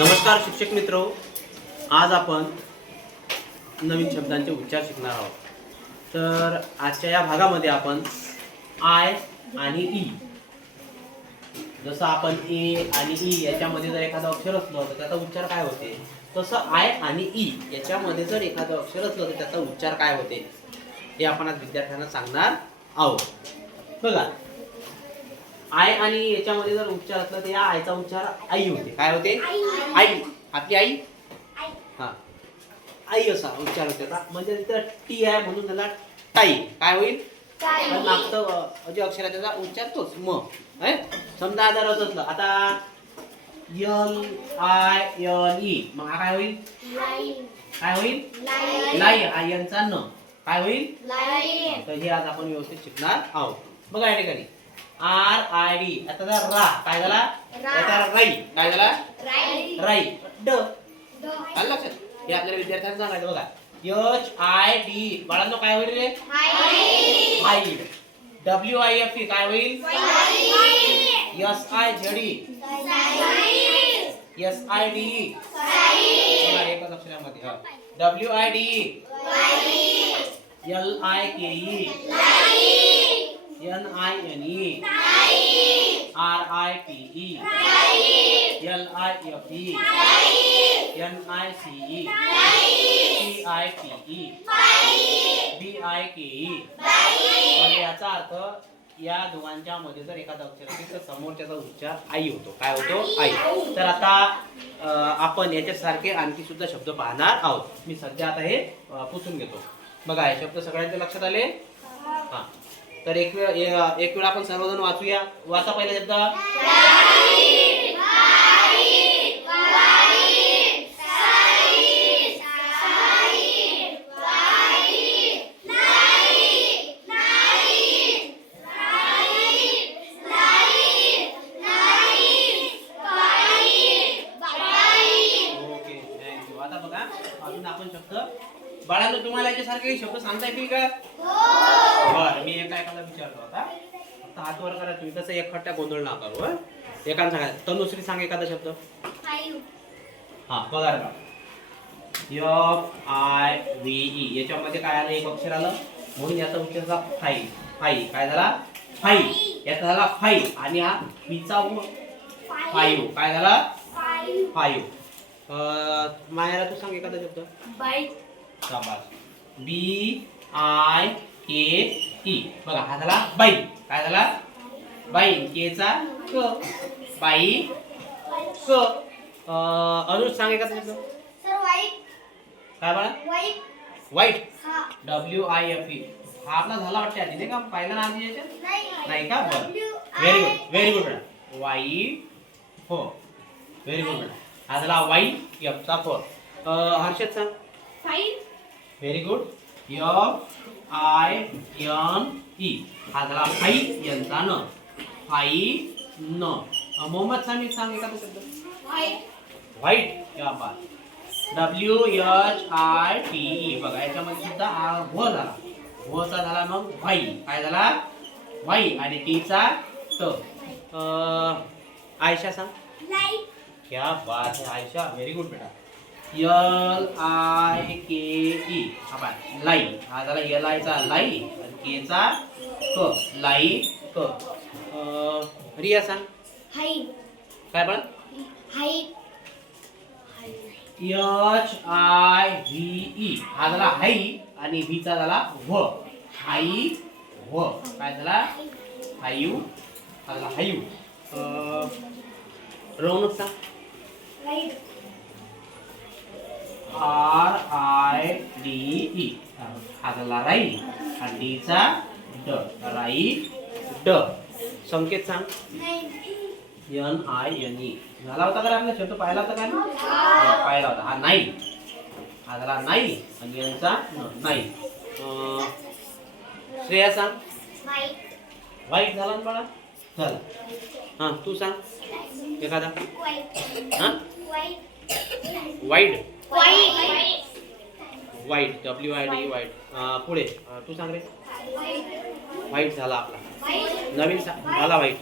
नमस्कार शिक्षक मित्र, आज आपण नवीन शब्दांचे उच्चार शिकणार आहोत. तर आजच्या या भागामध्ये आपण आय आणि ई, जसं आपण ए आणि ई याच्यामध्ये जर एखादं अक्षर असलं तर त्याचा उच्चार काय होते, तसं आय आणि ई याच्यामध्ये जर एखादं अक्षर असलं तर त्याचा उच्चार काय होते हे आपण आज विद्यार्थ्यांना सांगणार आहोत. बघा, आय आणि याच्यामध्ये जर उच्चार असला तर या आयचा उच्चार आई होते. काय होते? आई. आपली आई. हा, आई असा उच्चार होते. म्हणजे तिथं टी आहे म्हणून त्याला टाई. काय होईल? पण मागचं जे अक्षर आहे त्याचा उच्चार तोच म आहे. समजा जर असं असलं, आता यल आय यल ई, मग हा काय होईल? काय होईल? लाई. आयनचा न काय होईल? तर हे आज आपण व्यवस्थित शिकणार आहोत. बघा या ठिकाणी आर आय डी, आता रा काय झाला? राई. काय झाला? राई. ड आलं लक्षात? हे आपल्याला विद्यार्थ्यांना सांगायचं. बघा, एच आय डी, बाळांनो काय होईल रे? Hide. W I F E काय होईल? S I Z E, S I D E, एकच अक्षरामध्ये. W I D E, L I K E, N I N E, R I T E, L I F E, N I C E, C I T E, B I K E. म्हणजे याचा अर्थ या दोघांच्या मध्ये जर एखादा अक्षर असेल तर समोरच्याचा उच्चार आई होतो. काय होतो? आई. तर आता आपण याच्यासारखे आणखी सुद्धा शब्द पाहणार आहोत. मी सध्या आता हे पुसून घेतो. बघा, हे शब्द सगळ्यांच्या लक्षात आले? हा, तर एक वेळ आपण सर्वजण वाचूया. वाचा पहिला शब्द. Okay, thank you. आता बघा, अजून आपण शब्द बाळांनो, तुम्हाला याच्यासारखे शब्द सांगता येतील का? बरं, मी एकाला विचारतो. आता फक्त हात वर करा तुम्ही, तसं एकखट्ट्या गोंधळ ना करू. एकानं सांगा. तनुश्री सांग एखादा शब्द. हा, बघा बघा, एफ आय व्ही ई, याच्यामध्ये काय आलं? एक अक्षर आलं म्हणून याचा उच्चार झाला फाई. फाई काय झाला? फाई. याचा झाला फाई. आणि हा बीचा फाईव्ह. काय झाला? फाईव्ह. मायाला तू सांग एखादा शब्द. शाबास. B I K E. बघा, हा झाला बाई. काय झाला? बाई. केचा क, बाई क. अनुज सांग एखादा शब्द. काय बाळा? वाईट. W I F E. हा आपला झाला वाटते आधी, नाही का? पाहिला ना आधी याच्यात? नाही का? बरं, व्हेरी गुड. व्हेरी गुड बेटा. वाईट हो, व्हेरी गुड बेटा. हा झाला वाईट. एफ चा फोर. हर्षद सांग. Very good. F I N E. हा झाला फाई. यांचा न. फाई न. मोहम्मद सामी सांग एखादा शब्द. व्हाईट. क्या बात. W H I T E. बघा, याच्यामध्ये सुद्धा हा व झाला. वचा झाला मग व्हाई. काय झाला? व्हाई. आणि टीचा त. आयशा सांग. क्या बात है आयशा, व्हेरी गुड बेटा. L I K E. हा बाय, लाई. हा झाला एल आयचा लाई आणि केचा क, लाई क. रिया सांग. काय बघ. H I V E. हा झाला हाई आणि व्हीचा झाला व. हाई व. काय झाला? हायू. हा झाला हायू. रौनक सांग. R I D E. हा झाला राई आणि डीचा ड. राई ड. संकेत सांग. N I N E. झाला होता का आपला शब्द? पाहिला होता का? पाहिला होता. हा नाही. हा झाला नाही आणि यांचा नाही. श्रेया सांग. वाईट झाला ना बाळा? झाला. हा, तू सांग एखादा. हा, वाईट. वाईट. डब्ल्यू आय डी वाईट. पुढे तू सांग रे. वाईट झाला आपला. नवीन मला वाईट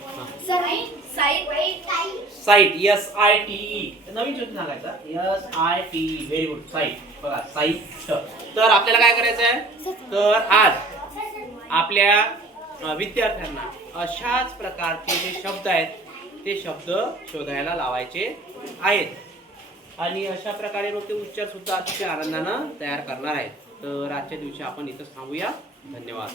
साईट SITE नवीन शब्द सांगायचा SITE व्हेरी गुड साईट बघा साईट. तर आपल्याला काय करायचं आहे तर आज आपल्या विद्यार्थ्यांना अशाच प्रकारचे जे शब्द आहेत ते शब्द शोधायला लावायचे आहेत आणि अशा प्रकारे मग ते उच्चार सुद्धा अतिशय आनंदानं तयार करणार आहेत. तर आजच्या दिवशी आपण इथं थांबूया. धन्यवाद.